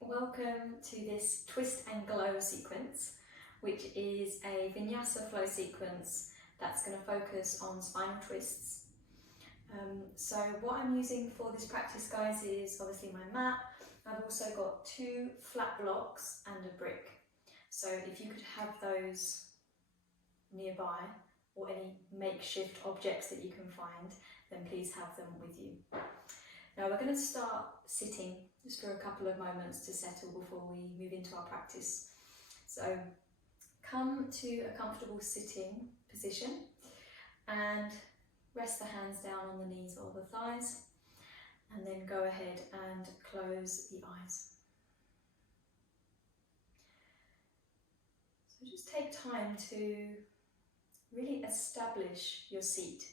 Welcome to this twist and glow sequence, which is a Vinyasa flow sequence that's going to focus on spinal twists. So what I'm using for this practice, guys, is obviously my mat. I've also got 2 flat blocks and a brick. So if you could have those nearby, or any makeshift objects that you can find, then please have them with you. Now we're going to start sitting just for a couple of moments to settle before we move into our practice. So come to a comfortable sitting position and rest the hands down on the knees or the thighs, and then go ahead and close the eyes. So just take time to really establish your seat.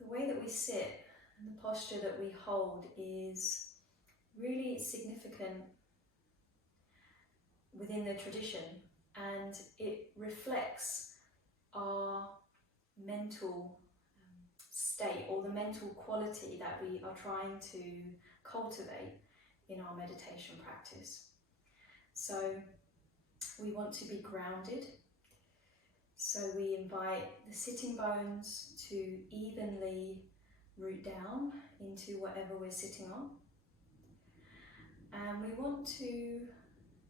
The way that we sit and the posture that we hold is really significant within the tradition, and it reflects our mental state, or the mental quality that we are trying to cultivate in our meditation practice. So we want to be grounded. So we invite the sitting bones to evenly root down into whatever we're sitting on. And we want to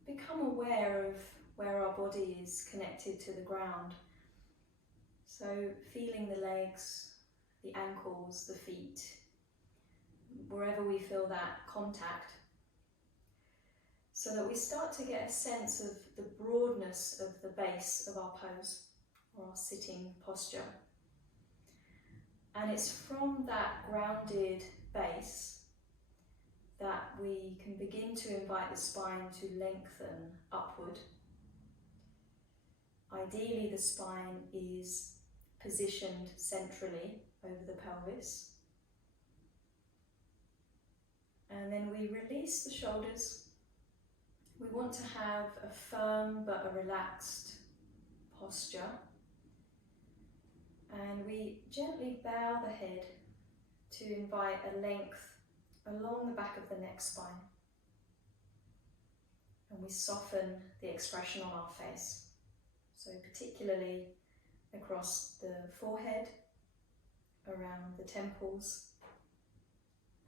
become aware of where our body is connected to the ground. So feeling the legs, the ankles, the feet, wherever we feel that contact, so that we start to get a sense of the broadness of the base of our pose, or our sitting posture. And it's from that grounded base that we can begin to invite the spine to lengthen upward. Ideally, the spine is positioned centrally over the pelvis. And then we release the shoulders. We want to have a firm but a relaxed posture. And we gently bow the head to invite a length along the back of the neck spine. And we soften the expression on our face. So particularly across the forehead, around the temples,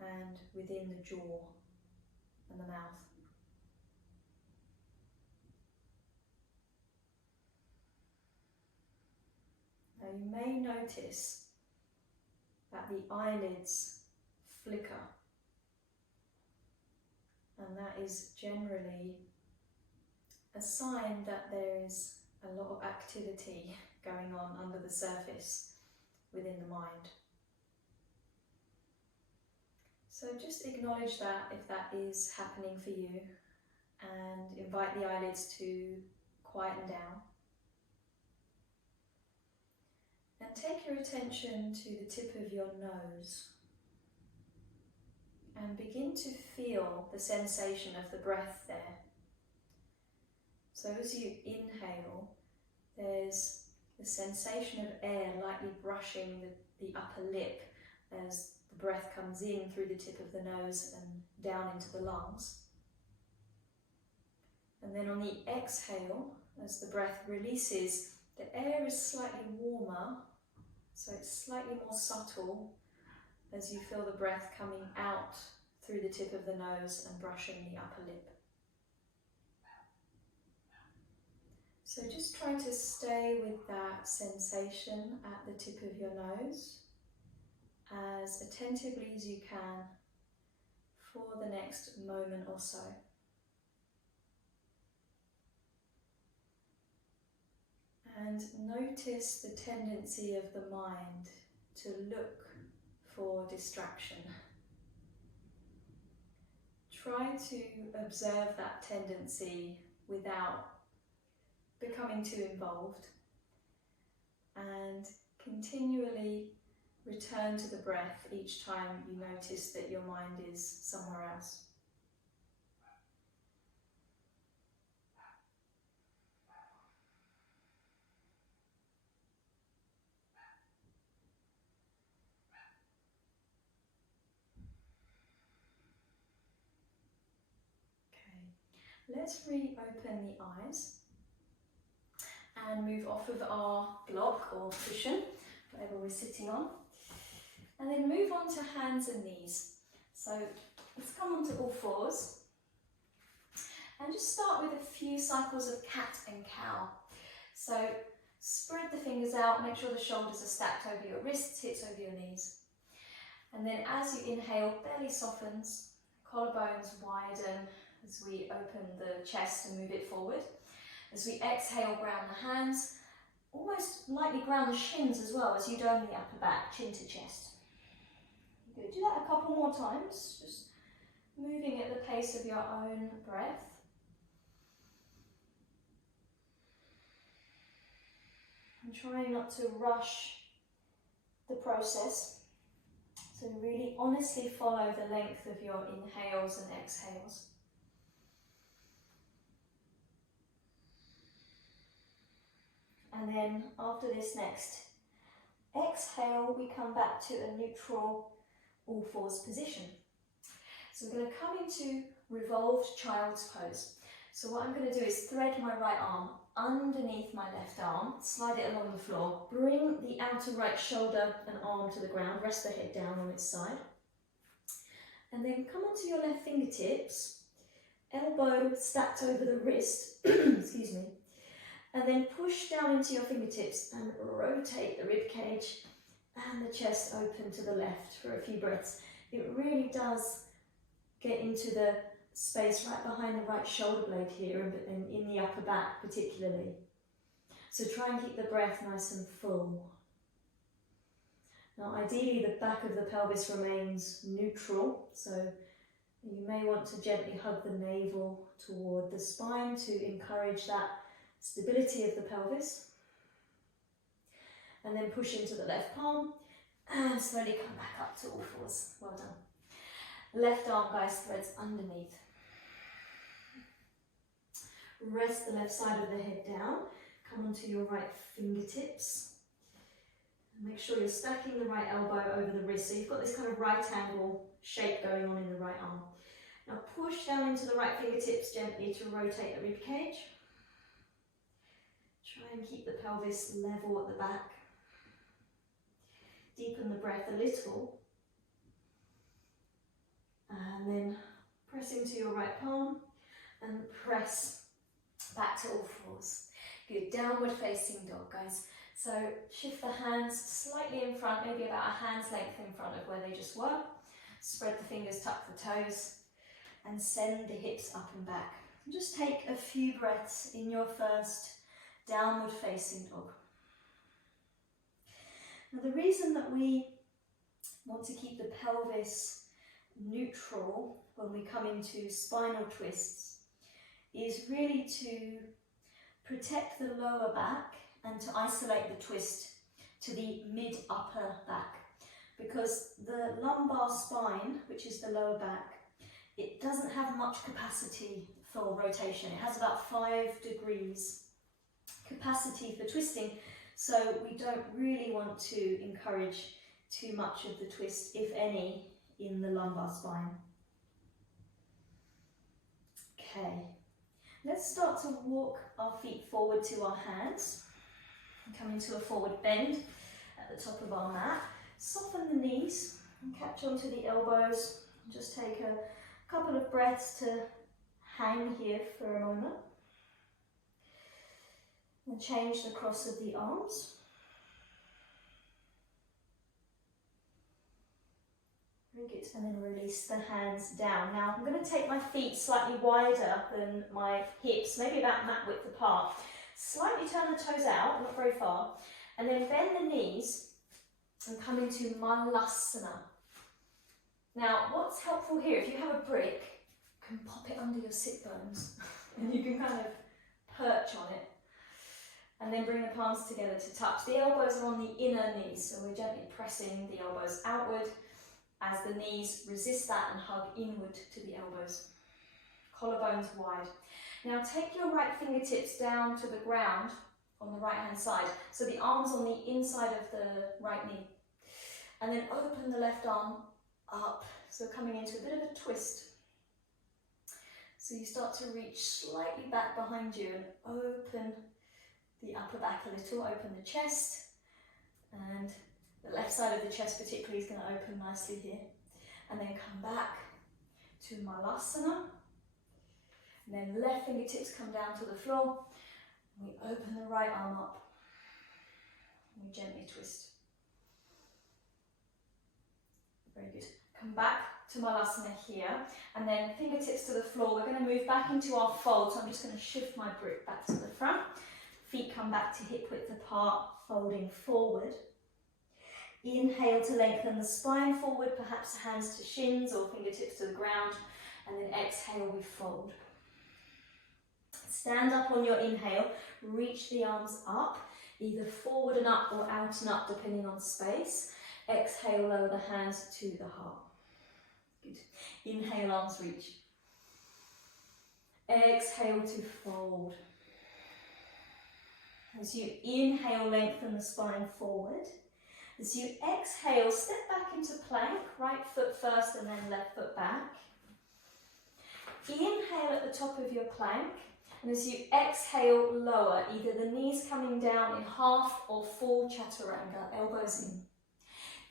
and within the jaw and the mouth. Now you may notice that the eyelids flicker, and that is generally a sign that there is a lot of activity going on under the surface within the mind. So just acknowledge that if that is happening for you, and invite the eyelids to quieten down. And take your attention to the tip of your nose and begin to feel the sensation of the breath there. So as you inhale, there's the sensation of air lightly brushing the upper lip as the breath comes in through the tip of the nose and down into the lungs. And then on the exhale, as the breath releases, the air is slightly warmer, so it's slightly more subtle as you feel the breath coming out through the tip of the nose and brushing the upper lip. So just try to stay with that sensation at the tip of your nose as attentively as you can for the next moment or so. And notice the tendency of the mind to look for distraction. Try to observe that tendency without becoming too involved, and continually return to the breath each time you notice that your mind is somewhere else. Let's reopen the eyes and move off of our block or cushion, whatever we're sitting on. And then move on to hands and knees. So let's come onto all fours. And just start with a few cycles of cat and cow. So spread the fingers out, make sure the shoulders are stacked over your wrists, hips over your knees. And then as you inhale, belly softens, collarbones widen as we open the chest and move it forward. As we exhale, ground the hands, almost lightly ground the shins as well as you dome the upper back, chin to chest. Good. Do that a couple more times, just moving at the pace of your own breath. And trying not to rush the process. So really honestly follow the length of your inhales and exhales. And then after this next exhale, we come back to a neutral all fours position. So we're going to come into revolved child's pose. So what I'm going to do is thread my right arm underneath my left arm, slide it along the floor, bring the outer right shoulder and arm to the ground, rest the head down on its side, and then come onto your left fingertips, elbow stacked over the wrist, excuse me, and then push down into your fingertips and rotate the rib cage and the chest open to the left for a few breaths. It really does get into the space right behind the right shoulder blade here and in the upper back particularly. So try and keep the breath nice and full. Now ideally the back of the pelvis remains neutral, so you may want to gently hug the navel toward the spine to encourage that stability of the pelvis. And then push into the left palm and slowly come back up to all fours. Well done. Left arm, guys, threads underneath. Rest the left side of the head down. Come onto your right fingertips. Make sure you're stacking the right elbow over the wrist. So you've got this kind of right angle shape going on in the right arm. Now push down into the right fingertips gently to rotate the rib cage. Try and keep the pelvis level at the back. Deepen the breath a little. And then press into your right palm and press back to all fours. Good, downward facing dog, guys. So shift the hands slightly in front, maybe about a hand's length in front of where they just were. Spread the fingers, tuck the toes, and send the hips up and back. Just take a few breaths in your first downward facing dog. Now the reason that we want to keep the pelvis neutral when we come into spinal twists is really to protect the lower back and to isolate the twist to the mid-upper back, because the lumbar spine, which is the lower back, it doesn't have much capacity for rotation. It has about 5 degrees capacity for twisting, so we don't really want to encourage too much of the twist, if any, in the lumbar spine. Okay, let's start to walk our feet forward to our hands. Come into a forward bend at the top of our mat. Soften the knees and catch onto the elbows. Just take a couple of breaths to hang here for a moment. And change the cross of the arms. Very good. And then release the hands down. Now I'm going to take my feet slightly wider than my hips, maybe about mat width apart. Slightly turn the toes out, not very far, and then bend the knees and come into Malasana. Now, what's helpful here, if you have a brick, you can pop it under your sit bones and you can kind of perch on it. And then bring the palms together to touch. The elbows are on the inner knees, so we're gently pressing the elbows outward as the knees resist that and hug inward to the elbows. Collarbones wide. Now take your right fingertips down to the ground on the right hand side, so the arm's on the inside of the right knee. And then open the left arm up, so coming into a bit of a twist. So you start to reach slightly back behind you and open the upper back a little, open the chest, and the left side of the chest particularly is going to open nicely here. And then come back to Malasana. And then left fingertips come down to the floor. We open the right arm up. And we gently twist. Very good. Come back to Malasana here. And then fingertips to the floor. We're going to move back into our fold. So I'm just going to shift my grip back to the front. Feet come back to hip width apart, folding forward. Inhale to lengthen the spine forward, perhaps hands to shins or fingertips to the ground, and then exhale, we fold. Stand up on your inhale, reach the arms up, either forward and up or out and up depending on space. Exhale, lower the hands to the heart. Good. Inhale, arms reach. Exhale to fold. As you inhale, lengthen the spine forward. As you exhale, step back into plank, right foot first and then left foot back. Inhale at the top of your plank, and as you exhale, lower, either the knees coming down in half or full chaturanga, elbows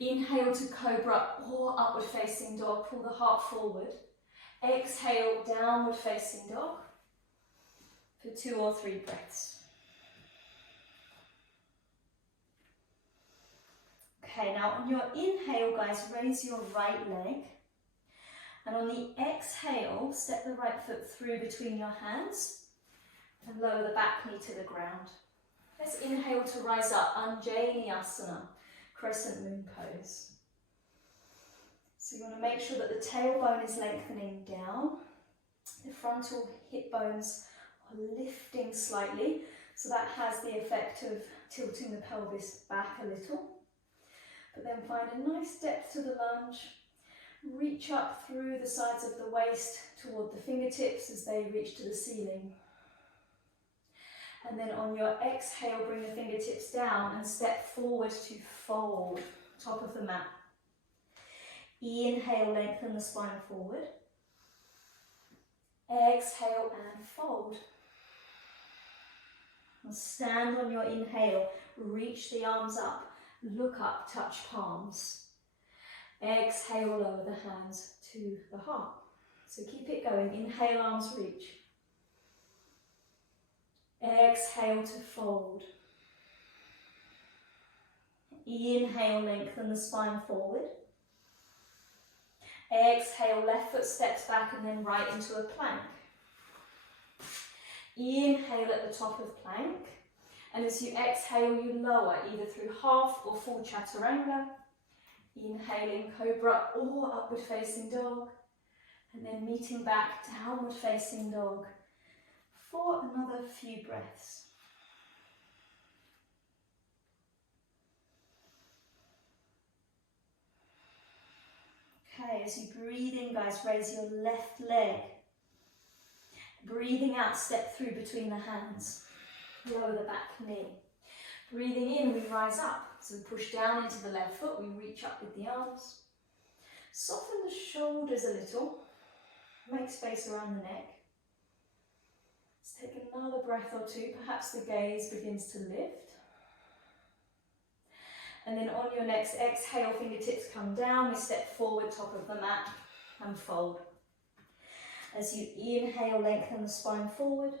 in. Inhale to cobra or upward facing dog, pull the heart forward. Exhale, downward facing dog for 2 or 3 breaths. Okay, now on your inhale, guys, raise your right leg. And on the exhale, step the right foot through between your hands and lower the back knee to the ground. Let's inhale to rise up, Anjaneyasana, Crescent Moon pose. So you want to make sure that the tailbone is lengthening down. The frontal hip bones are lifting slightly, so that has the effect of tilting the pelvis back a little. But then find a nice depth to the lunge. Reach up through the sides of the waist toward the fingertips as they reach to the ceiling. And then on your exhale, bring the fingertips down and step forward to fold, top of the mat. Inhale, lengthen the spine forward. Exhale and fold. And stand on your inhale, reach the arms up. Look up, touch palms. Exhale, lower the hands to the heart. So keep it going. Inhale, arms reach. Exhale to fold. Inhale, lengthen the spine forward. Exhale, left foot steps back and then right into a plank. Inhale at the top of plank. And as you exhale, you lower either through half or full chaturanga. Inhaling cobra or upward facing dog. And then meeting back to downward facing dog for another few breaths. Okay, as you breathe in, guys, raise your left leg. Breathing out, step through between the hands. Lower the back knee. Breathing in, we rise up. So we push down into the left foot, we reach up with the arms. Soften the shoulders a little. Make space around the neck. Let's take another breath or two. Perhaps the gaze begins to lift. And then on your next exhale, fingertips come down. We step forward, top of the mat, and fold. As you inhale, lengthen the spine forward.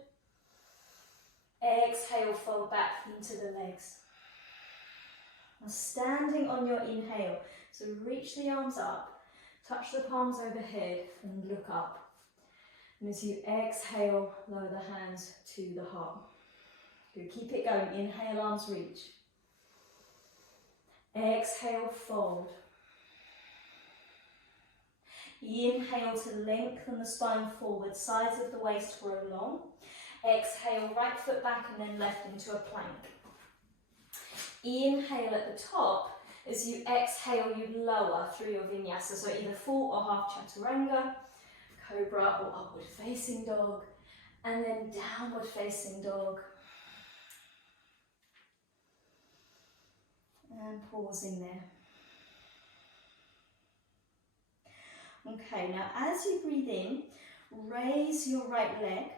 Exhale, fold back into the legs. Now standing on your inhale, so reach the arms up, touch the palms overhead and look up. And as you exhale, lower the hands to the heart. Good, keep it going. Inhale, arms reach. Exhale, fold. Inhale to lengthen the spine forward, sides of the waist grow long. Exhale, right foot back and then left into a plank. Inhale at the top. As you exhale, you lower through your vinyasa. So either full or half chaturanga, cobra or upward facing dog, and then downward facing dog. And pausing there. Okay, now as you breathe in, raise your right leg.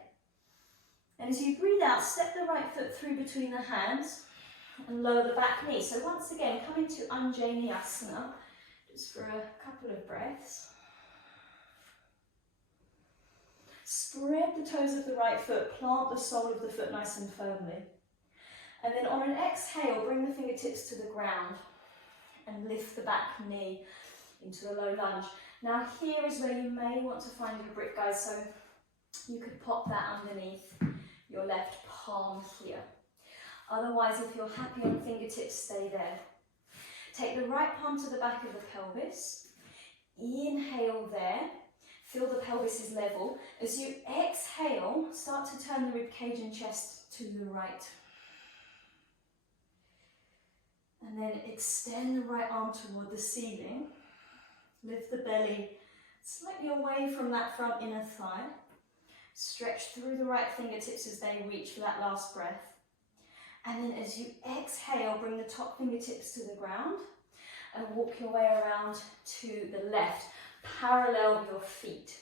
And as you breathe out, step the right foot through between the hands and lower the back knee. So once again, come into Anjaneyasana, just for a couple of breaths. Spread the toes of the right foot, plant the sole of the foot nice and firmly. And then on an exhale, bring the fingertips to the ground and lift the back knee into a low lunge. Now here is where you may want to find your grip, guys, so you could pop that underneath your left palm here. Otherwise, if you're happy on the fingertips, stay there. Take the right palm to the back of the pelvis. Inhale there. Feel the pelvis is level. As you exhale, start to turn the ribcage and chest to the right. And then extend the right arm toward the ceiling. Lift the belly slightly away from that front inner thigh. Stretch through the right fingertips as they reach for that last breath. And then as you exhale, bring the top fingertips to the ground and walk your way around to the left. Parallel your feet.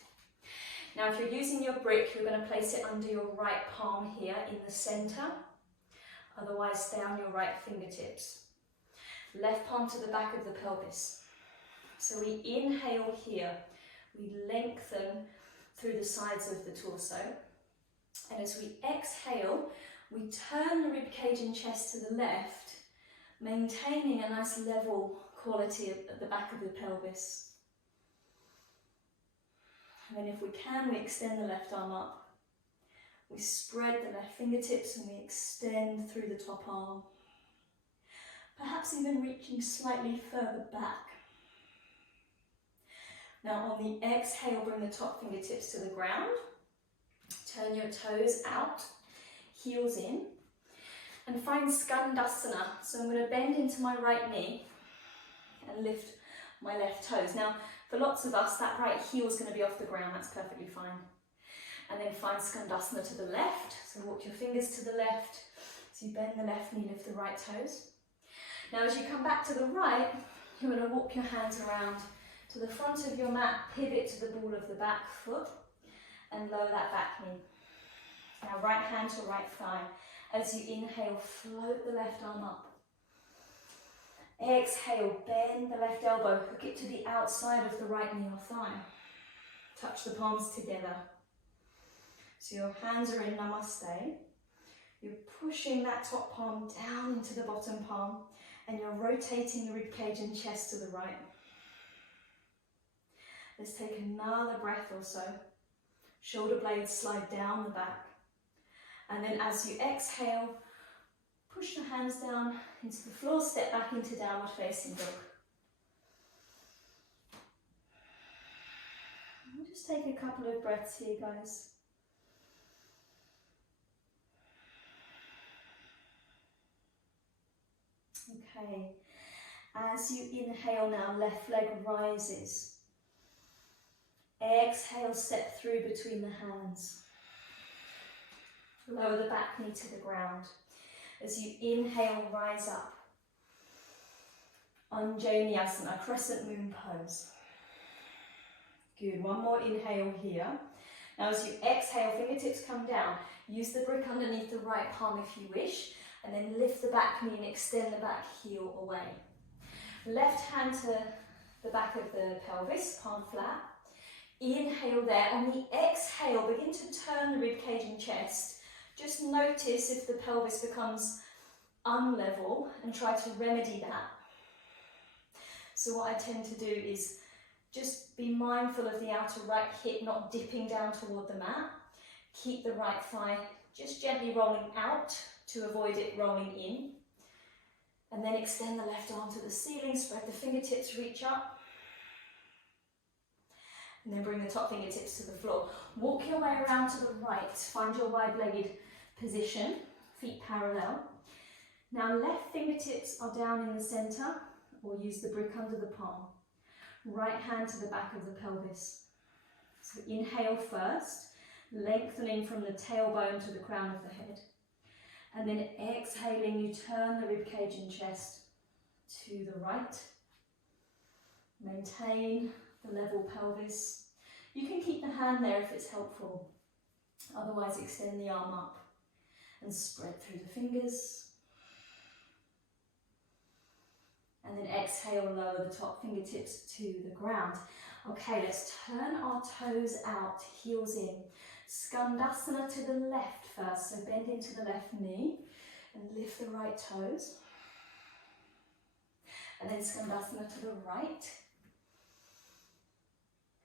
Now if you're using your brick, you're going to place it under your right palm here in the center. Otherwise, stay on your right fingertips. Left palm to the back of the pelvis. So we inhale here, we lengthen through the sides of the torso. And as we exhale, we turn the ribcage and chest to the left, maintaining a nice level quality at the back of the pelvis. And then if we can, we extend the left arm up. We spread the left fingertips and we extend through the top arm. Perhaps even reaching slightly further back. Now on the exhale, bring the top fingertips to the ground. Turn your toes out, heels in. And find Skandasana. So I'm going to bend into my right knee and lift my left toes. Now, for lots of us, that right heel is going to be off the ground. That's perfectly fine. And then find Skandasana to the left. So walk your fingers to the left. So you bend the left knee, lift the right toes. Now as you come back to the right, you're going to walk your hands around to the front of your mat, pivot to the ball of the back foot and lower that back knee. Now right hand to right thigh. As you inhale, float the left arm up. Exhale, bend the left elbow, hook it to the outside of the right knee or thigh. Touch the palms together. So your hands are in Namaste. You're pushing that top palm down into the bottom palm and you're rotating the ribcage and chest to the right. Let's take another breath or so. Shoulder blades slide down the back. And then as you exhale, push the hands down into the floor, step back into downward facing dog. We'll just take a couple of breaths here, guys. Okay, as you inhale now, left leg rises. Exhale, step through between the hands. Lower the back knee to the ground. As you inhale, rise up. Anjaneyasana, crescent moon pose. Good, one more inhale here. Now as you exhale, fingertips come down. Use the brick underneath the right palm if you wish, and then lift the back knee and extend the back heel away. Left hand to the back of the pelvis, palm flat. Inhale there. On the exhale, begin to turn the ribcage and chest. Just notice if the pelvis becomes unlevel and try to remedy that. So what I tend to do is just be mindful of the outer right hip not dipping down toward the mat. Keep the right thigh just gently rolling out to avoid it rolling in. And then extend the left arm to the ceiling, spread the fingertips, reach up. And then bring the top fingertips to the floor. Walk your way around to the right, find your wide-legged position, feet parallel. Now left fingertips are down in the center, or use the brick under the palm. Right hand to the back of the pelvis. So inhale first, lengthening from the tailbone to the crown of the head. And then exhaling, you turn the ribcage and chest to the right. Maintain the level pelvis. You can keep the hand there if it's helpful. Otherwise, extend the arm up and spread through the fingers. And then exhale, lower the top fingertips to the ground. Okay, let's turn our toes out, heels in. Skandasana to the left first, so bend into the left knee and lift the right toes. And then Skandasana to the right.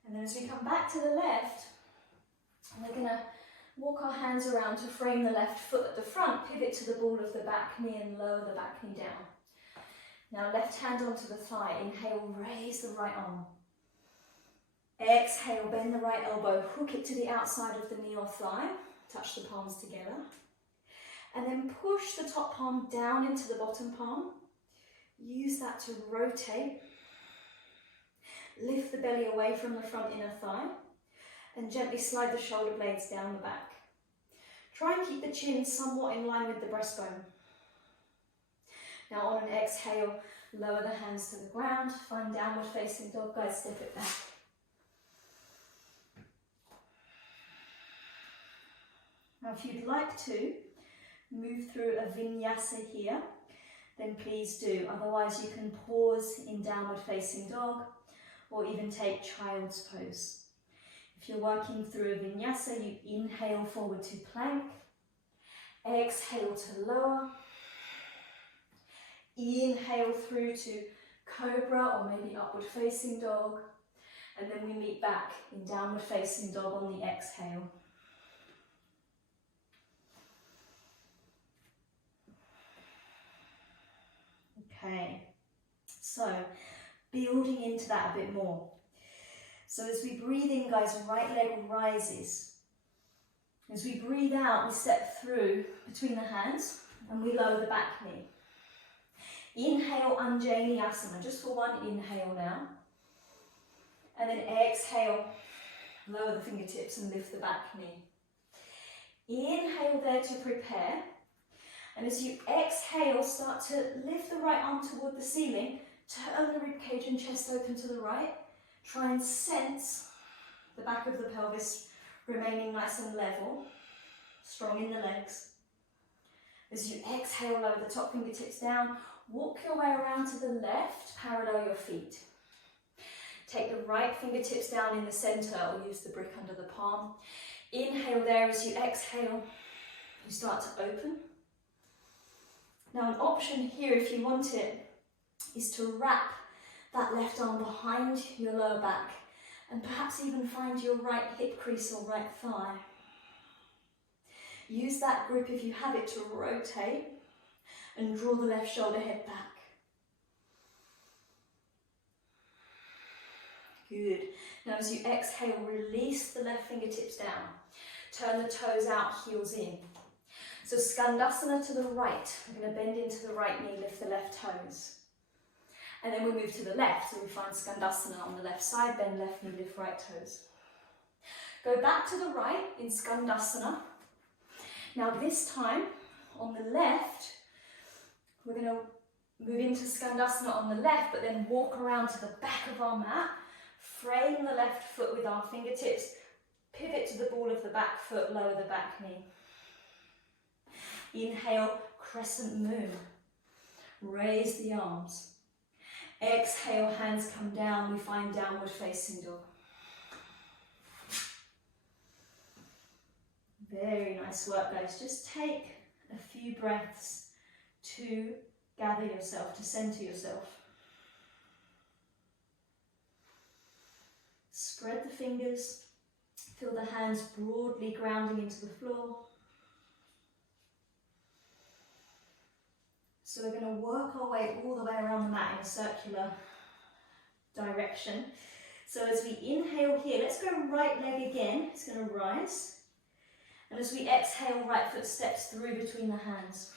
And then as we come back to the left, we're going to walk our hands around to frame the left foot at the front, pivot to the ball of the back knee and lower the back knee down. Now left hand onto the thigh, inhale, raise the right arm. Exhale, bend the right elbow, hook it to the outside of the knee or thigh, touch the palms together. And then push the top palm down into the bottom palm. Use that to rotate. Lift the belly away from the front inner thigh and gently slide the shoulder blades down the back. Try and keep the chin somewhat in line with the breastbone. Now on an exhale, lower the hands to the ground, find downward facing dog, guys, step it back. Now if you'd like to move through a vinyasa here, then please do. Otherwise you can pause in downward facing dog or even take child's pose. If you're working through a vinyasa, you inhale forward to plank, exhale to lower, inhale through to cobra or maybe upward facing dog, and then we meet back in downward facing dog on the exhale. Okay, so building into that a bit more. So as we breathe in, guys, right leg rises. As we breathe out, we step through between the hands and we lower the back knee. Inhale, Anjaneyasana, just for one inhale now. And then exhale, lower the fingertips and lift the back knee. Inhale there to prepare. And as you exhale, start to lift the right arm toward the ceiling, turn the ribcage and chest open to the right. Try and sense the back of the pelvis remaining nice and level, strong in the legs. As you exhale, lower the top fingertips down, walk your way around to the left, parallel your feet. Take the right fingertips down in the center or use the brick under the palm. Inhale there. As you exhale, you start to open. Now an option here, if you want it, is to wrap that left arm behind your lower back and perhaps even find your right hip crease or right thigh. Use that grip if you have it to rotate and draw the left shoulder head back. Good. Now as you exhale, release the left fingertips down. Turn the toes out, heels in. So Skandasana to the right. We're going to bend into the right knee, lift the left toes. And then we move to the left, so we find Skandasana on the left side, bend left knee, lift right toes. Go back to the right in Skandasana. Now this time, on the left, we're going to move into Skandasana on the left, but then walk around to the back of our mat, frame the left foot with our fingertips, pivot to the ball of the back foot, lower the back knee. Inhale, crescent moon. Raise the arms. Exhale, hands come down, we find downward facing dog. Very nice work, guys. Just take a few breaths to gather yourself, to center yourself. Spread the fingers, feel the hands broadly grounding into the floor. So we're going to work our way all the way around the mat in a circular direction. So as we inhale here, let's go right leg again. It's going to rise. And as we exhale, right foot steps through between the hands.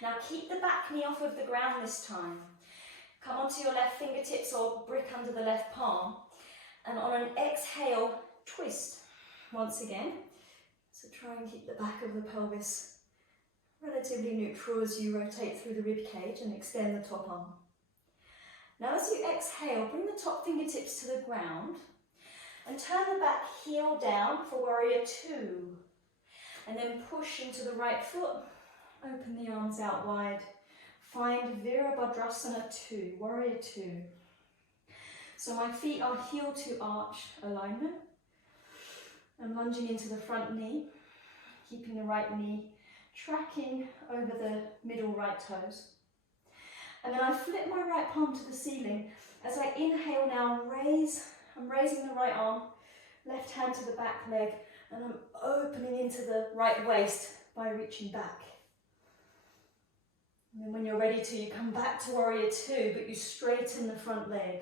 Now keep the back knee off of the ground this time. Come onto your left fingertips or brick under the left palm. And on an exhale, twist once again. So try and keep the back of the pelvis relatively neutral as you rotate through the rib cage and extend the top arm. Now as you exhale, bring the top fingertips to the ground And turn the back heel down for warrior two. And then push into the right foot. Open the arms out wide. Find Vīrabhadrāsana 2, warrior two. So my feet are heel to arch alignment. I'm lunging into the front knee, keeping the right knee tracking over the middle right toes. And then I flip my right palm to the ceiling. As I inhale now, I'm raising the right arm, left hand to the back leg, and I'm opening into the right waist by reaching back. And then when you're ready to, you come back to warrior two, but you straighten the front leg.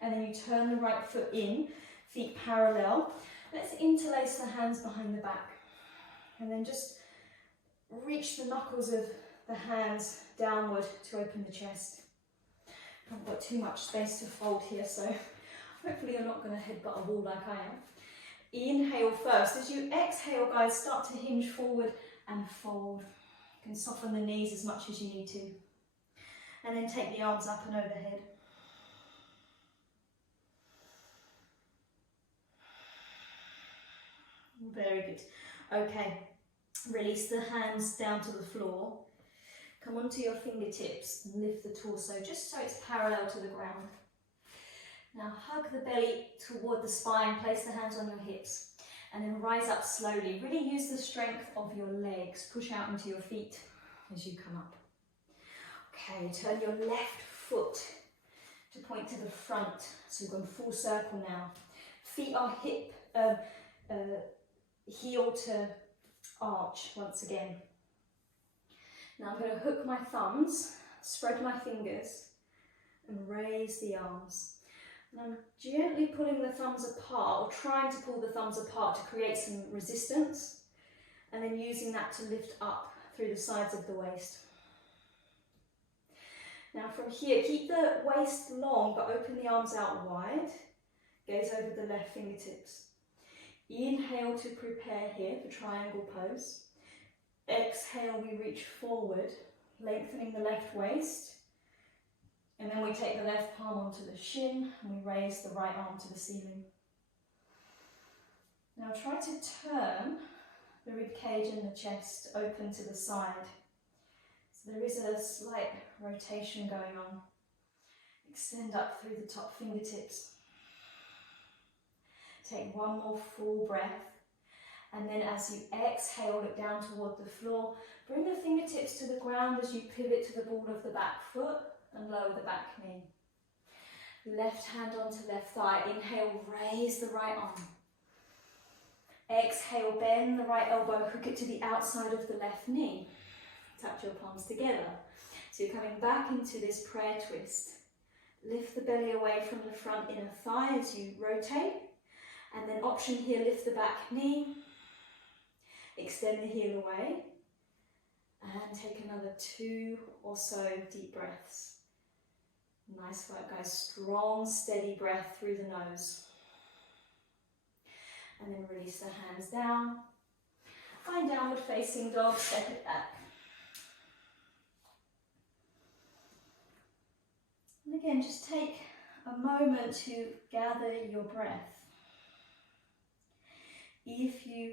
And then you turn the right foot in, feet parallel. Let's interlace the hands behind the back. And then just reach the knuckles of the hands downward to open the chest. I've got too much space to fold here, so hopefully you're not going to headbutt a wall like I am. Inhale first. As you exhale, guys, start to hinge forward and fold. You can soften the knees as much as you need to. And then take the arms up and overhead. Very good. Okay, release the hands down to the floor. Come onto your fingertips and lift the torso just so it's parallel to the ground. Now hug the belly toward the spine, place the hands on your hips, and then rise up slowly. Really use the strength of your legs. Push out into your feet as you come up. Okay, turn your left foot to point to the front. So we've gone full circle now. Feet are heel to arch once again. Now I'm going to hook my thumbs, spread my fingers, and raise the arms. And I'm gently pulling the thumbs apart, or trying to pull the thumbs apart to create some resistance, and then using that to lift up through the sides of the waist. Now from here, keep the waist long, but open the arms out wide. Gaze over the left fingertips. Inhale to prepare here for triangle pose. Exhale, we reach forward, lengthening the left waist. And then we take the left palm onto the shin and we raise the right arm to the ceiling. Now try to turn the rib cage and the chest open to the side. So there is a slight rotation going on. Extend up through the top fingertips. Take one more full breath. And then as you exhale, look down toward the floor. Bring the fingertips to the ground as you pivot to the ball of the back foot and lower the back knee. Left hand onto left thigh. Inhale, raise the right arm. Exhale, bend the right elbow, hook it to the outside of the left knee. Tap your palms together. So you're coming back into this prayer twist. Lift the belly away from the front inner thigh as you rotate. And then option here, lift the back knee. Extend the heel away. And take another 2 or so deep breaths. Nice work, guys. Strong, steady breath through the nose. And then release the hands down. Find downward facing dog, step it back. And again, just take a moment to gather your breath. If you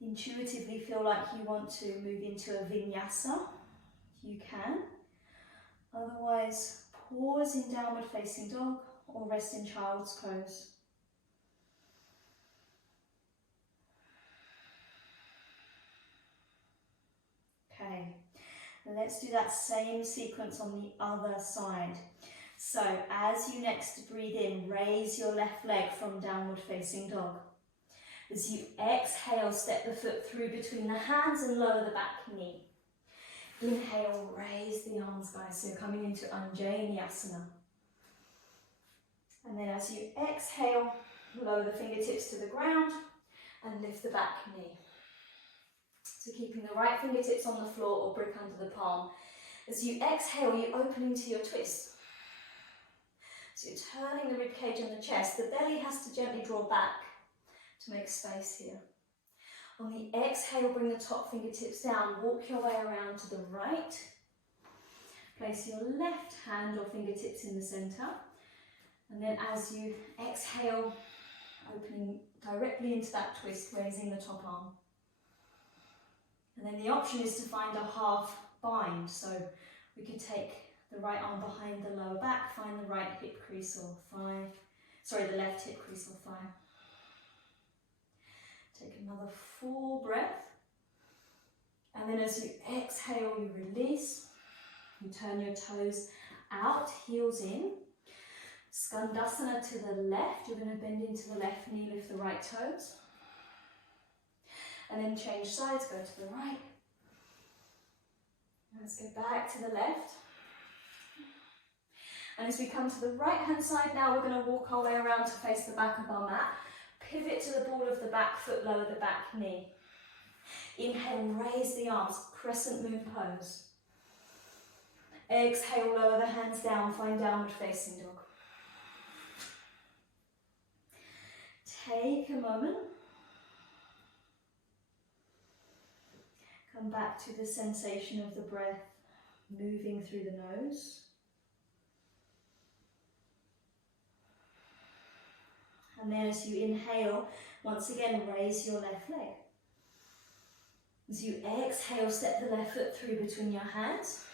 intuitively feel like you want to move into a Vinyasa, you can. Otherwise, pause in downward facing dog or rest in child's pose. Okay, let's do that same sequence on the other side. So as you next breathe in, raise your left leg from downward facing dog. As you exhale, step the foot through between the hands and lower the back knee. Inhale, raise the arms, guys. So you're coming into Vinyasa. And then as you exhale, lower the fingertips to the ground and lift the back knee. So keeping the right fingertips on the floor or brick under the palm. As you exhale, you open into your twist. So you're turning the rib cage and the chest. The belly has to gently draw back to make space here. On the exhale, bring the top fingertips down. Walk your way around to the right. Place your left hand or fingertips in the center. And then as you exhale, opening directly into that twist, raising the top arm. And then the option is to find a half bind. So we could take the right arm behind the lower back, find the right hip crease or thigh, the left hip crease or thigh. Take another full breath. And then as you exhale, you release. You turn your toes out, heels in. Skandasana to the left. You're going to bend into the left knee, lift the right toes. And then change sides, go to the right. Let's go back to the left. And as we come to the right hand side now, we're going to walk our way around to face the back of our mat. Pivot to the ball of the back foot, lower the back knee. Inhale, raise the arms, crescent moon pose. Exhale, lower the hands down, find downward facing dog. Take a moment. Come back to the sensation of the breath moving through the nose. And then as you inhale, once again, raise your left leg. As you exhale, step the left foot through between your hands.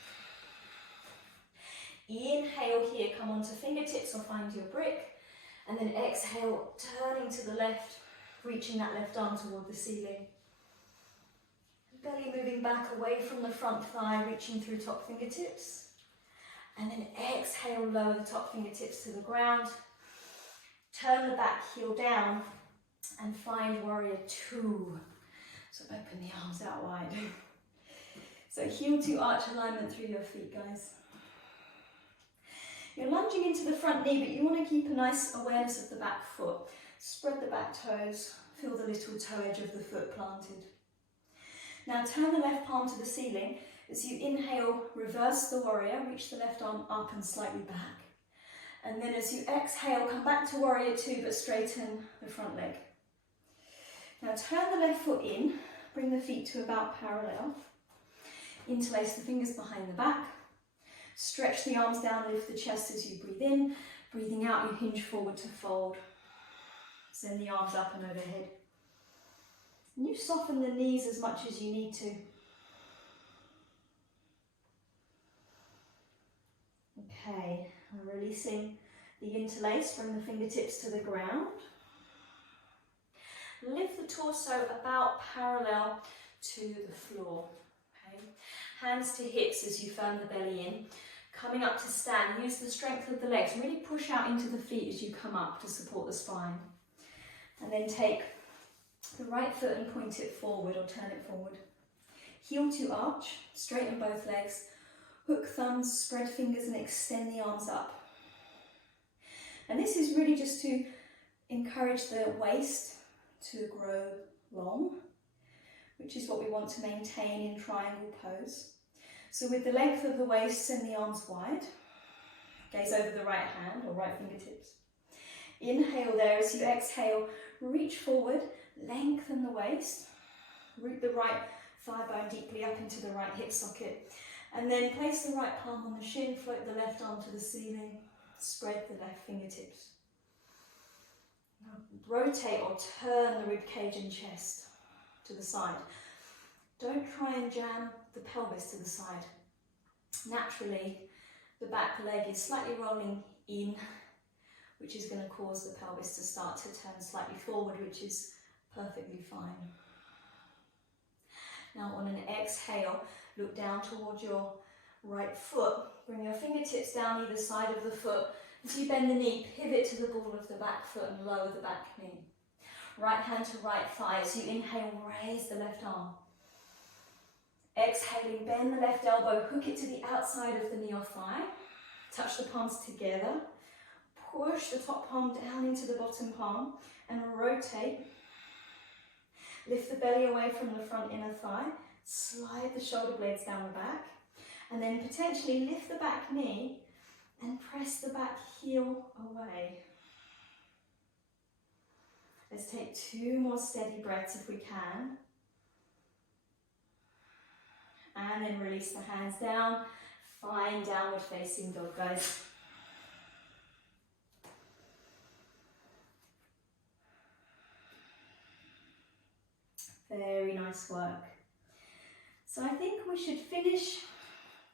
Inhale here, come onto fingertips or find your brick. And then exhale, turning to the left, reaching that left arm toward the ceiling. Belly moving back away from the front thigh, reaching through top fingertips. And then exhale, lower the top fingertips to the ground. Turn the back heel down and find warrior two. So open the arms out wide. So heel to arch alignment through your feet, guys. You're lunging into the front knee, but you want to keep a nice awareness of the back foot. Spread the back toes, feel the little toe edge of the foot planted. Now turn the left palm to the ceiling. As you inhale, reverse the warrior, reach the left arm up and slightly back. And then as you exhale, come back to warrior two, but straighten the front leg. Now turn the left foot in, bring the feet to about parallel. Interlace the fingers behind the back. Stretch the arms down, lift the chest as you breathe in. Breathing out, you hinge forward to fold. Send the arms up and overhead. And you soften the knees as much as you need to. Okay, and releasing the interlace, bring the fingertips to the ground. Lift the torso about parallel to the floor. Okay. Hands to hips as you firm the belly in. Coming up to stand, use the strength of the legs. Really push out into the feet as you come up to support the spine. And then take the right foot and point it forward or turn it forward. Heel to arch, straighten both legs. Hook thumbs, spread fingers and extend the arms up. And this is really just to encourage the waist to grow long, which is what we want to maintain in triangle pose. So with the length of the waist, send the arms wide. Gaze over the right hand or right fingertips. Inhale there. As you exhale, reach forward, lengthen the waist. Root the right thigh bone deeply up into the right hip socket. And then place the right palm on the shin, float the left arm to the ceiling, spread the left fingertips. Now rotate or turn the rib cage and chest to the side. Don't try and jam the pelvis to the side. Naturally, the back leg is slightly rolling in, which is going to cause the pelvis to start to turn slightly forward, which is perfectly fine. Now on an exhale, look down towards your right foot. Bring your fingertips down either side of the foot. As you bend the knee, pivot to the ball of the back foot and lower the back knee. Right hand to right thigh. As you inhale, raise the left arm. Exhaling, bend the left elbow, hook it to the outside of the knee or thigh. Touch the palms together. Push the top palm down into the bottom palm and rotate. Lift the belly away from the front inner thigh. Slide the shoulder blades down the back. And then potentially lift the back knee and press the back heel away. Let's take 2 more steady breaths if we can. And then release the hands down. Find downward facing dog, guys. Very nice work. So I think we should finish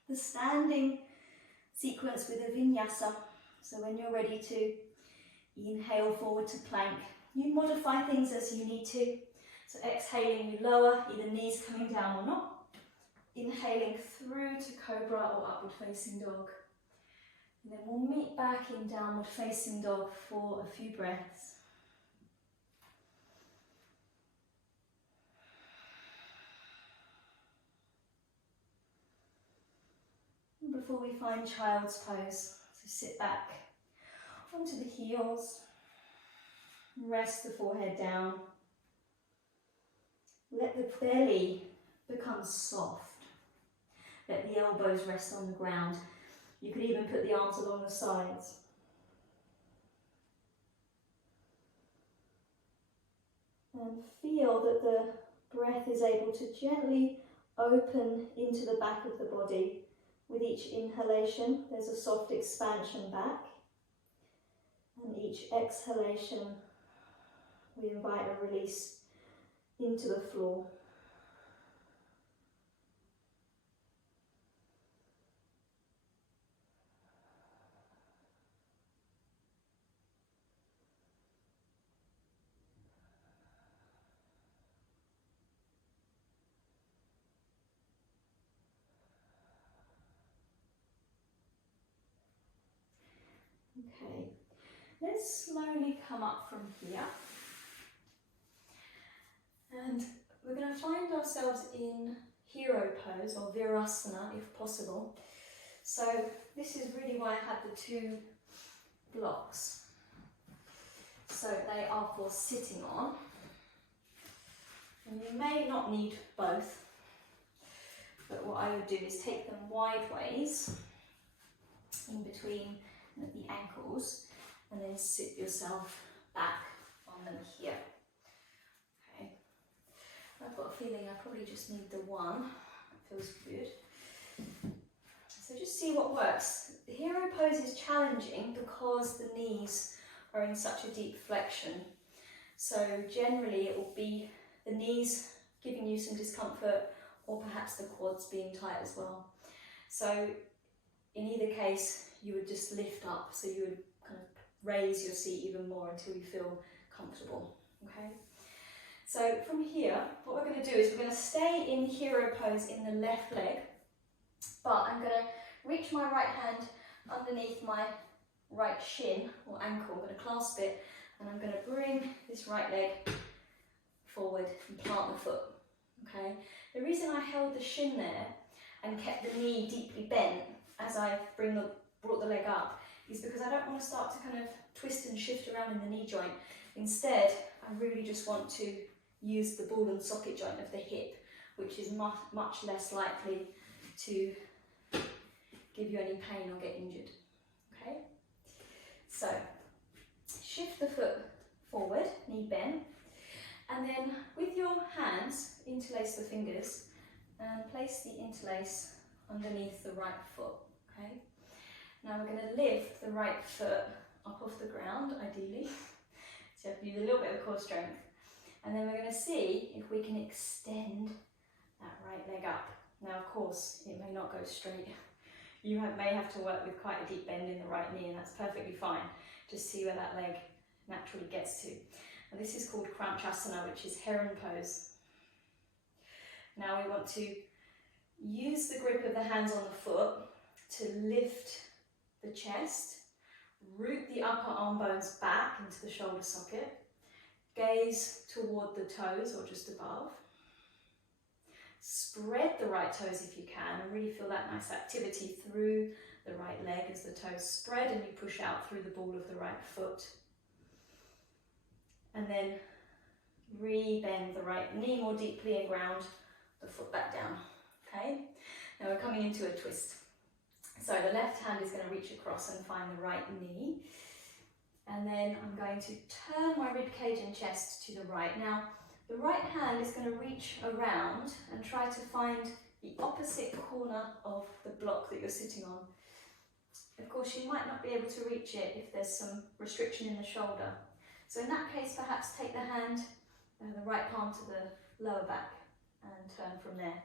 the standing sequence with a vinyasa. So when you're ready to inhale forward to plank, you modify things as you need to. So exhaling, you lower, either knees coming down or not. Inhaling through to cobra or upward facing dog. And then we'll meet back in downward facing dog for a few breaths. And before we find child's pose, so sit back onto the heels, rest the forehead down. Let the belly become soft. Let the elbows rest on the ground. You could even put the arms along the sides. And feel that the breath is able to gently open into the back of the body. With each inhalation, there's a soft expansion back. And each exhalation, we invite a release into the floor. Okay, let's slowly come up from here. And we're going to find ourselves in hero pose or Virasana if possible. So this is really why I had the two blocks. So they are for sitting on. And you may not need both, but what I would do is take them wide ways in between the ankles and then sit yourself back on them here. Okay, I've got a feeling I probably just need the one. That feels good. So just see what works. The hero pose is challenging because the knees are in such a deep flexion. So generally it will be the knees giving you some discomfort or perhaps the quads being tight as well. So in either case, you would just lift up, so you would kind of raise your seat even more until you feel comfortable, okay? So from here, what we're going to do is we're going to stay in hero pose in the left leg, but I'm going to reach my right hand underneath my right shin or ankle. I'm going to clasp it, and I'm going to bring this right leg forward and plant the foot, okay? The reason I held the shin there and kept the knee deeply bent as I brought the leg up is because I don't want to start to kind of twist and shift around in the knee joint. Instead, I really just want to use the ball and socket joint of the hip, which is much less likely to give you any pain or get injured. Okay? So, shift the foot forward, knee bent, and then with your hands, interlace the fingers and place the interlace underneath the right foot. Okay? Now we're going to lift the right foot up off the ground, ideally. So you have to use a little bit of core strength. And then we're going to see if we can extend that right leg up. Now, of course, it may not go straight. You may have to work with quite a deep bend in the right knee, and that's perfectly fine. Just see where that leg naturally gets to. And this is called Kranchasana, which is heron pose. Now we want to use the grip of the hands on the foot to lift the chest, root the upper arm bones back into the shoulder socket, gaze toward the toes or just above, spread the right toes if you can and really feel that nice activity through the right leg as the toes spread and you push out through the ball of the right foot. And then re-bend the right knee more deeply and ground the foot back down. Okay, now we're coming into a twist. So the left hand is going to reach across and find the right knee. And then I'm going to turn my rib cage and chest to the right. Now, the right hand is going to reach around and try to find the opposite corner of the block that you're sitting on. Of course, you might not be able to reach it if there's some restriction in the shoulder. So in that case, perhaps take the hand, the right palm to the lower back, and turn from there.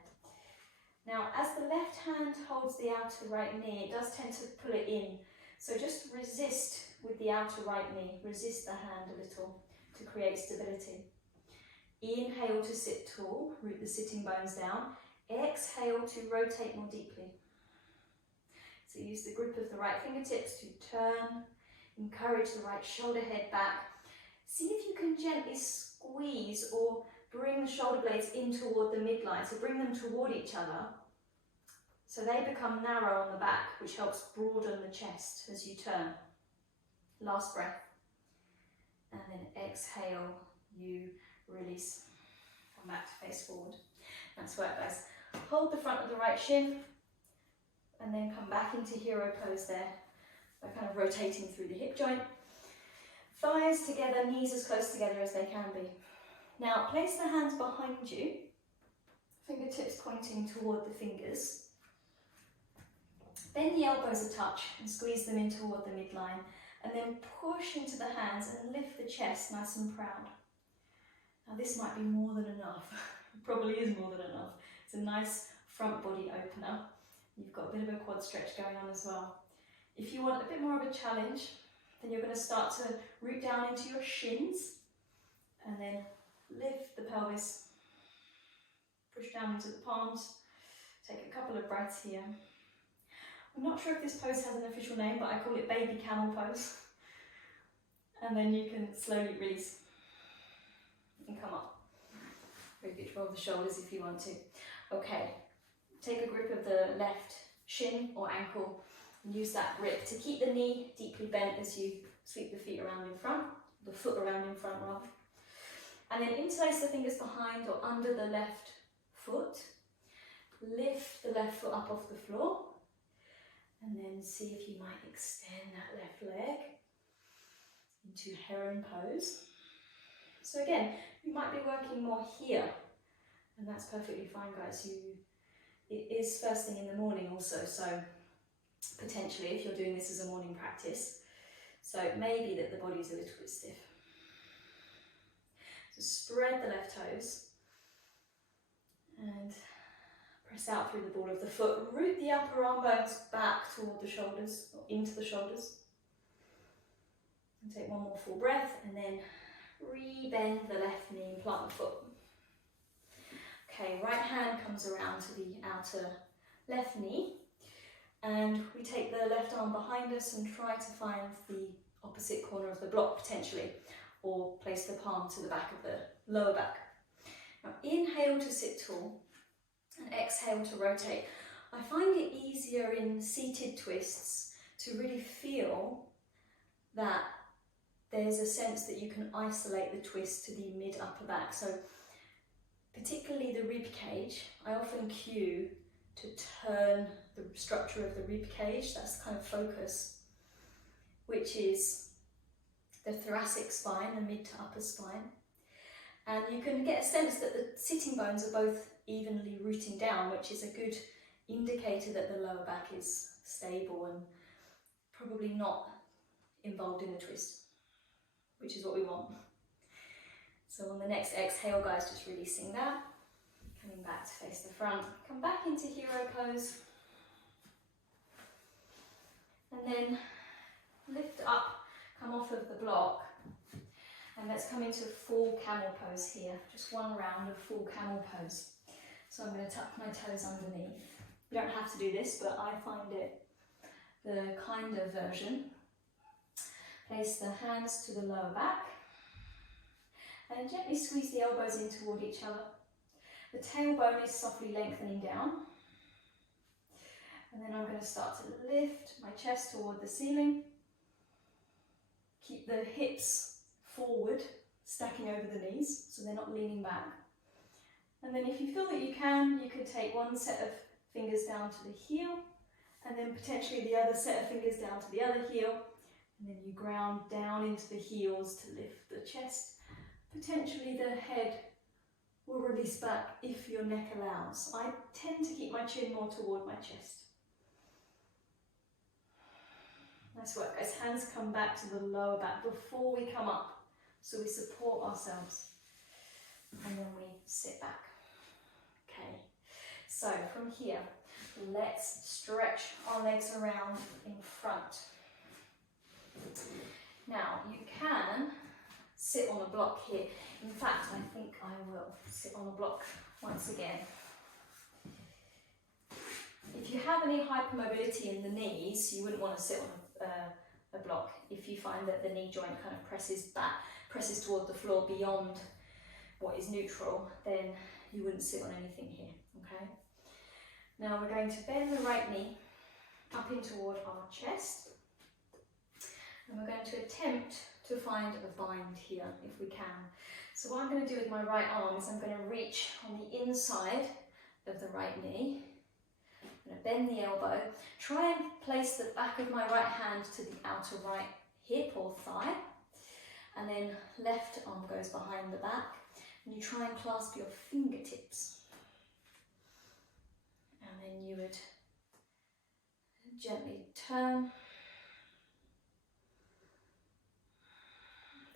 Now, as the left hand holds the outer right knee, it does tend to pull it in. So just resist with the outer right knee, resist the hand a little to create stability. Inhale to sit tall, root the sitting bones down. Exhale to rotate more deeply. So use the grip of the right fingertips to turn, encourage the right shoulder head back. See if you can gently squeeze or bring the shoulder blades in toward the midline, so bring them toward each other so they become narrow on the back, which helps broaden the chest as you turn. Last breath. And then exhale, you release. Come back to face forward. Nice work, guys. Hold the front of the right shin and then come back into hero pose there by kind of rotating through the hip joint. Thighs together, knees as close together as they can be. Now place the hands behind you, fingertips pointing toward the fingers. Bend the elbows a touch and squeeze them in toward the midline, and then push into the hands and lift the chest nice and proud. Now this might be more than enough. It probably is more than enough. It's a nice front body opener. You've got a bit of a quad stretch going on as well. If you want a bit more of a challenge, then you're going to start to root down into your shins and then lift the pelvis, push down into the palms, take a couple of breaths here. I'm not sure if this pose has an official name, but I call it baby camel pose. And then you can slowly release and come up. Very good, roll the shoulders if you want to. Okay, take a grip of the left shin or ankle and use that grip to keep the knee deeply bent as you sweep the feet around in front, the foot around in front rather. And then interlace the fingers behind or under the left foot. Lift the left foot up off the floor. And then see if you might extend that left leg into heron pose. So again, you might be working more here, and that's perfectly fine, guys. It is first thing in the morning also, so potentially if you're doing this as a morning practice, so it may be that the body's a little bit stiff. So spread the left toes and press out through the ball of the foot. Root the upper arm bones back toward the shoulders, or into the shoulders. And take one more full breath, and then re-bend the left knee and plant the foot. Okay, right hand comes around to the outer left knee, and we take the left arm behind us and try to find the opposite corner of the block potentially, or place the palm to the back of the lower back. Now inhale to sit tall, and exhale to rotate. I find it easier in seated twists to really feel that there's a sense that you can isolate the twist to the mid upper back. So particularly the rib cage, I often cue to turn the structure of the rib cage, that's kind of focus, which is the thoracic spine, the mid to upper spine. And you can get a sense that the sitting bones are both evenly rooting down, which is a good indicator that the lower back is stable and probably not involved in the twist, which is what we want. So on the next exhale, guys, just releasing that, coming back to face the front, come back into hero pose, and then lift up, come off of the block. And let's come into full camel pose here, just one round of full camel pose. So I'm going to tuck my toes underneath. You don't have to do this, but I find it the kinder version. Place the hands to the lower back and gently squeeze the elbows in toward each other. The tailbone is softly lengthening down. And then I'm going to start to lift my chest toward the ceiling. Keep the hips forward, stacking over the knees, so they're not leaning back. And then if you feel that you could take one set of fingers down to the heel, and then potentially the other set of fingers down to the other heel, and then you ground down into the heels to lift the chest. Potentially the head will release back if your neck allows. I tend to keep my chin more toward my chest. Nice work, guys. Hands come back to the lower back before we come up, so we support ourselves. and then we sit back. Okay, so from here, let's stretch our legs around in front. Now, you can sit on a block here. In fact, I think I will sit on a block once again. If you have any hypermobility in the knees, you wouldn't want to sit on a block. If you find that the knee joint kind of presses toward the floor beyond what is neutral, then you wouldn't sit on anything here, okay? Now we're going to bend the right knee up in toward our chest, and we're going to attempt to find a bind here if we can. So what I'm going to do with my right arm is I'm going to reach on the inside of the right knee. I'm going to bend the elbow, try and place the back of my right hand to the outer right hip or thigh, and then left arm goes behind the back, and you try and clasp your fingertips, and then you would gently turn.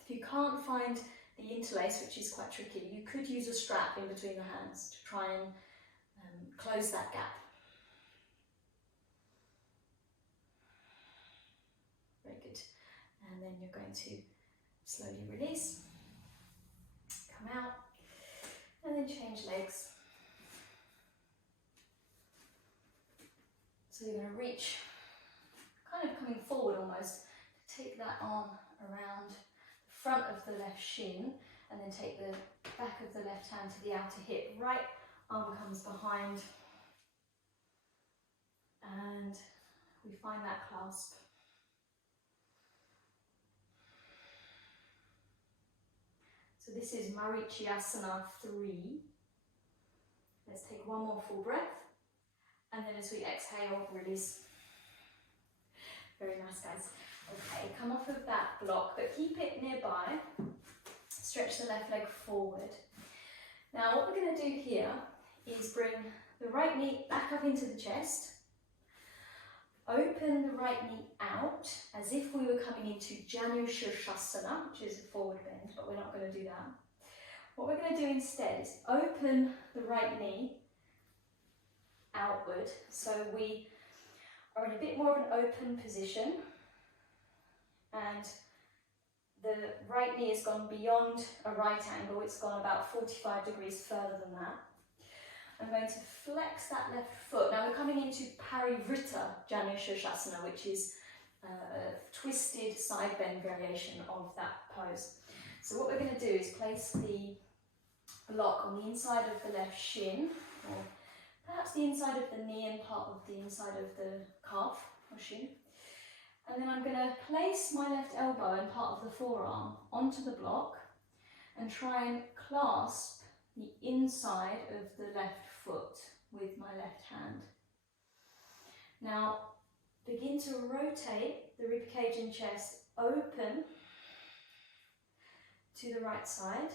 If you can't find the interlace, which is quite tricky, you could use a strap in between the hands to try and close that gap. Very good. And then you're going to slowly release, come out, and then change legs. So you're going to reach, kind of coming forward almost, to take that arm around the front of the left shin, and then take the back of the left hand to the outer hip. Right arm comes behind, and we find that clasp. So this is Marichyasana 3. Let's take one more full breath, and then as we exhale, release. Very nice, guys. Okay, come off of that block, but keep it nearby. Stretch the left leg forward. Now what we're going to do here is bring the right knee back up into the chest, open the right knee out as if we were coming into Janu Shirshasana, which is a forward bend, but we're not going to do that. What we're going to do instead is open the right knee outward, so we are in a bit more of an open position, and the right knee has gone beyond a right angle. It's gone about 45 degrees further than that. I'm going to flex that left foot. Now we're coming into Parivrtta Janu Shirshasana, which is a twisted side bend variation of that pose. So what we're going to do is place the block on the inside of the left shin, or perhaps the inside of the knee and part of the inside of the calf or shin. And then I'm going to place my left elbow and part of the forearm onto the block and try and clasp the inside of the left foot with my left hand. Now begin to rotate the ribcage and chest open to the right side.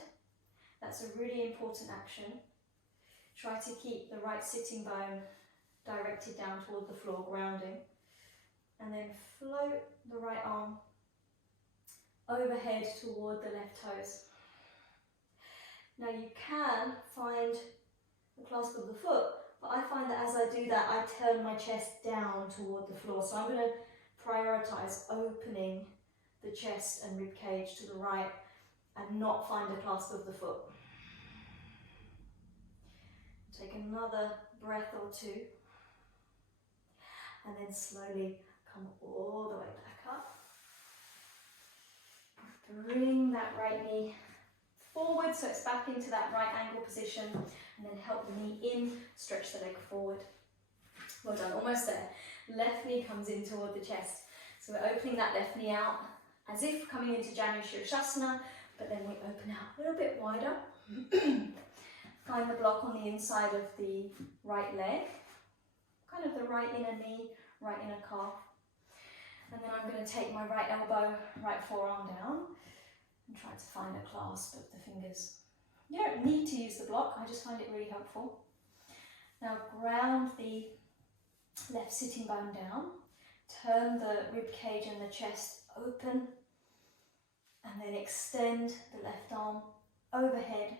That's a really important action. Try to keep the right sitting bone directed down toward the floor, grounding. And then float the right arm overhead toward the left toes. Now you can find the clasp of the foot, but I find that as I do that, I turn my chest down toward the floor. So I'm going to prioritise opening the chest and ribcage to the right and not find a clasp of the foot. Take another breath or two, and then slowly come all the way back up. Bring that right knee forward so it's back into that right angle position, and then help the knee in, stretch the leg forward. Well done, almost there. Left knee comes in toward the chest. So we're opening that left knee out as if coming into Janu Shirshasana, but then we open out a little bit wider. Find the block on the inside of the right leg, kind of the right inner knee, right inner calf. And then I'm going to take my right elbow, right forearm down and try to find a clasp of the fingers. You don't need to use the block, I just find it really helpful. Now ground the left sitting bone down, turn the rib cage and the chest open, and then extend the left arm overhead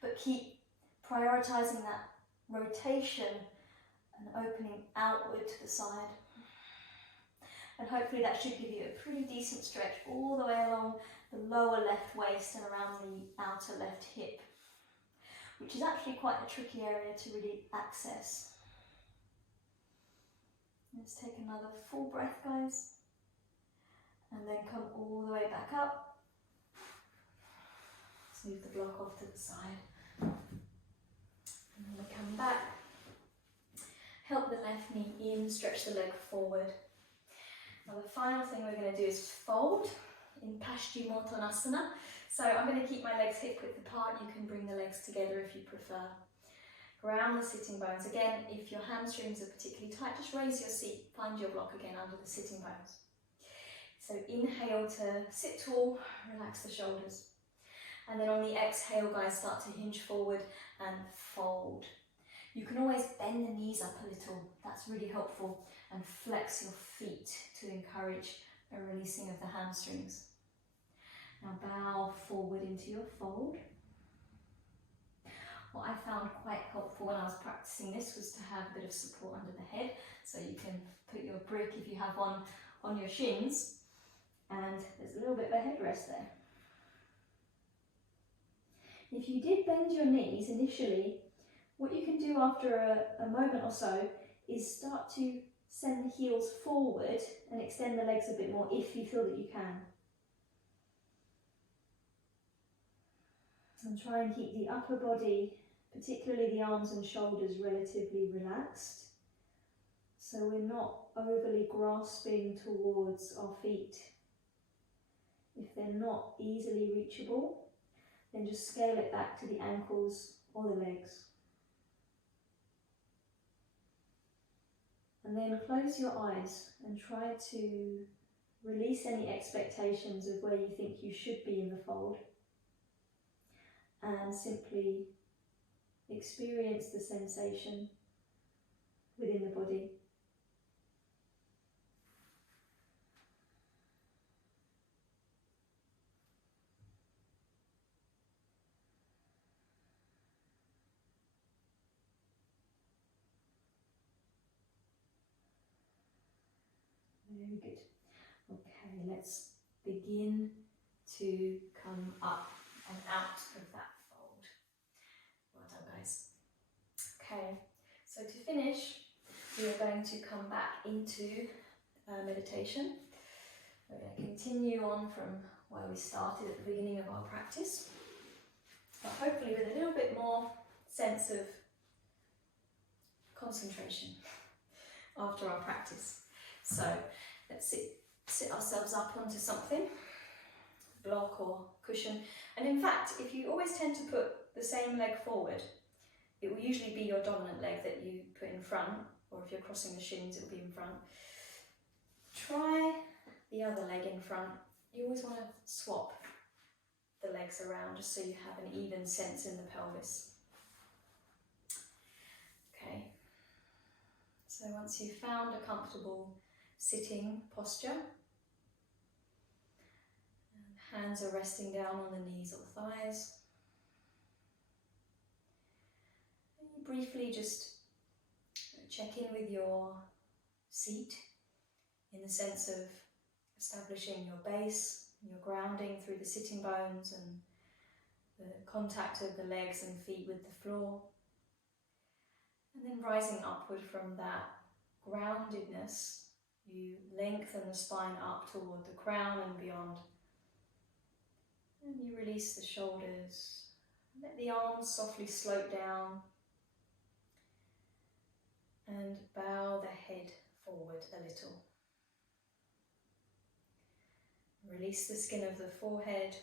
but keep prioritizing that rotation and opening outward to the side. And hopefully that should give you a pretty decent stretch all the way along the lower left waist and around the outer left hip, which is actually quite a tricky area to really access. Let's take another full breath, guys, and then come all the way back up. Let's move the block off to the side. And then we come back. Help the left knee in, stretch the leg forward. Now the final thing we're going to do is fold in Paschimottanasana. So I'm going to keep my legs hip width apart. You can bring the legs together if you prefer. Ground the sitting bones. Again, if your hamstrings are particularly tight, just raise your seat. Find your block again under the sitting bones. So inhale to sit tall, relax the shoulders. And then on the exhale, guys, start to hinge forward and fold. You can always bend the knees up a little. That's really helpful. And flex your feet to encourage a releasing of the hamstrings. Now bow forward into your fold. What I found quite helpful when I was practicing this was to have a bit of support under the head, so you can put your brick, if you have one, on your shins, and there's a little bit of a headrest there. If you did bend your knees initially, what you can do after a moment or so is start to send the heels forward and extend the legs a bit more if you feel that you can. And try and keep the upper body, particularly the arms and shoulders, relatively relaxed. So we're not overly grasping towards our feet. If they're not easily reachable, then just scale it back to the ankles or the legs. And then close your eyes and try to release any expectations of where you think you should be in the fold. And simply experience the sensation within the body. Very good. Okay, let's begin to come up and out of that fold. Well done, guys. Okay, so to finish, we are going to come back into meditation. We're going to continue on from where we started at the beginning of our practice, but hopefully with a little bit more sense of concentration after our practice. So let's sit ourselves up onto something, block or cushion. And in fact, if you always tend to put the same leg forward, it will usually be your dominant leg that you put in front, or if you're crossing the shins, it will be in front. Try the other leg in front. You always want to swap the legs around just so you have an even sense in the pelvis. Okay. So once you've found a comfortable sitting posture, hands are resting down on the knees or thighs. And you briefly just check in with your seat in the sense of establishing your base, your grounding through the sitting bones and the contact of the legs and feet with the floor. And then rising upward from that groundedness, you lengthen the spine up toward the crown and beyond. And you release the shoulders. Let the arms softly slope down. And bow the head forward a little. Release the skin of the forehead.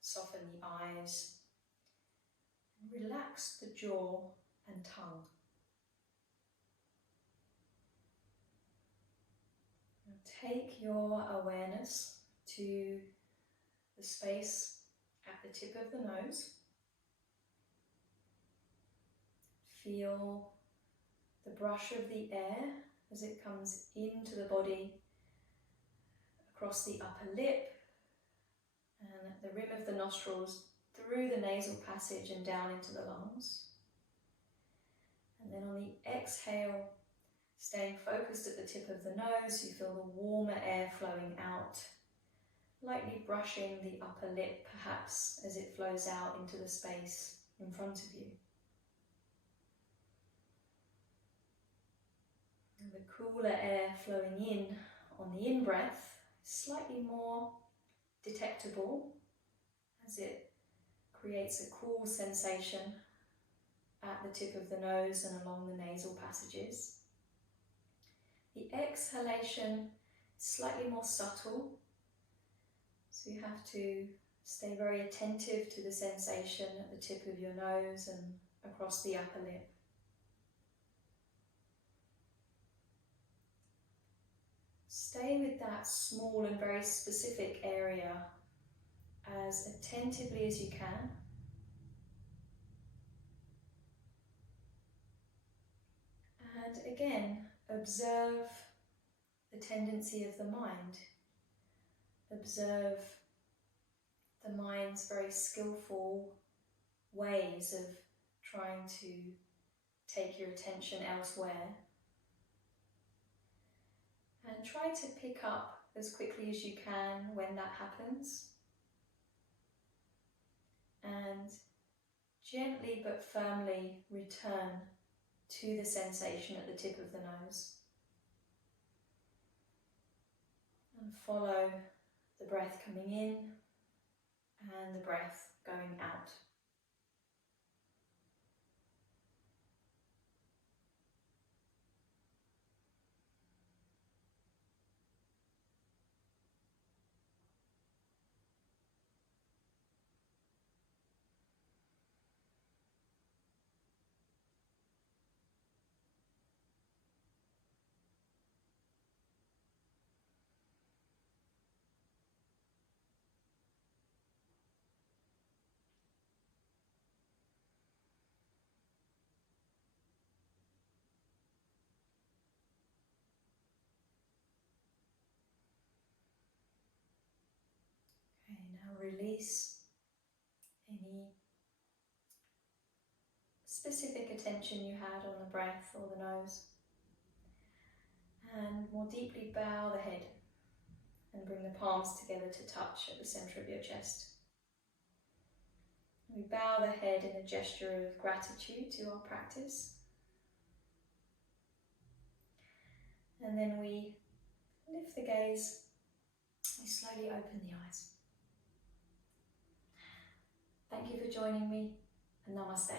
Soften the eyes. And relax the jaw and tongue. Now take your awareness to the space at the tip of the nose. Feel the brush of the air as it comes into the body, across the upper lip and the rim of the nostrils through the nasal passage and down into the lungs. And then on the exhale, staying focused at the tip of the nose, you feel the warmer air flowing out, lightly brushing the upper lip perhaps as it flows out into the space in front of you. And the cooler air flowing in on the in-breath is slightly more detectable as it creates a cool sensation at the tip of the nose and along the nasal passages. The exhalation is slightly more subtle, so you have to stay very attentive to the sensation at the tip of your nose and across the upper lip. Stay with that small and very specific area as attentively as you can. And again, observe the tendency of the mind. Observe the mind's very skillful ways of trying to take your attention elsewhere. And try to pick up as quickly as you can when that happens. And gently but firmly return to the sensation at the tip of the nose. And follow the breath coming in and the breath going out. Release any specific attention you had on the breath or the nose, and more deeply bow the head and bring the palms together to touch at the center of your chest. We bow the head in a gesture of gratitude to our practice, and then we lift the gaze, we slowly open the eyes. Thank you for joining me, and namaste.